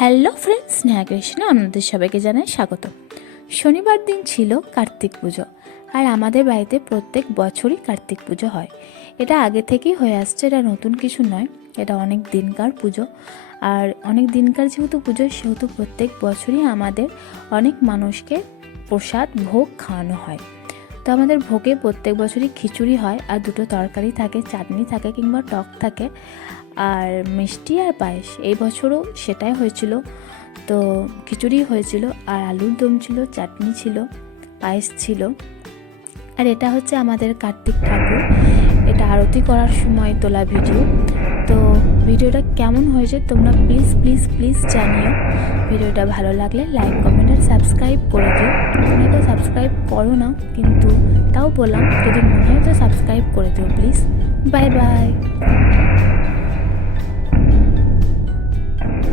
Hello friends, Sneha Krishna আপনাদের সবাইকে জানাই স্বাগত। শনিবার দিন ছিল কার্তিক পুজো, আর আমাদের বাড়িতে প্রত্যেক বছরই কার্তিক পুজো হয়। এটা আগে থেকেই হয়ে আসছে, এটা নতুন কিছু নয়, এটা অনেক দিনকার পুজো। আর অনেক দিনকার যেহেতু পুজো, সেহেতু প্রত্যেক বছরই আমাদের অনেক মানুষকে প্রসাদ ভোগ খাওয়ানো হয়। তো আমাদের ভোগে প্রত্যেক বছরই খিচুড়ি হয়, আর দুটো তরকারি থাকে, চাটনি থাকে কিংবা টক থাকে, আর মিষ্টি আর পায়েস। এই বছরও সেটাই হয়েছিল। তো খিচুড়ি হয়েছিল, আর আলুর দম ছিল, চাটনি ছিল, পায়েস ছিল। আর এটা হচ্ছে আমাদের কার্তিক ঠাকুর, এটা আরতি করার সময় তোলা ভিডিও। তো ভিডিওটা কেমন হয়েছে তোমরা প্লিজ প্লিজ প্লিজ জানিও। ভিডিওটা ভালো লাগলে লাইক, কমেন্ট আর সাবস্ক্রাইব করে দিও। তোমরা তো সাবস্ক্রাইব করো না, কিন্তু তাও বললাম, যদি মনে হয় তো সাবস্ক্রাইব করে দিও প্লিজ। Bye bye.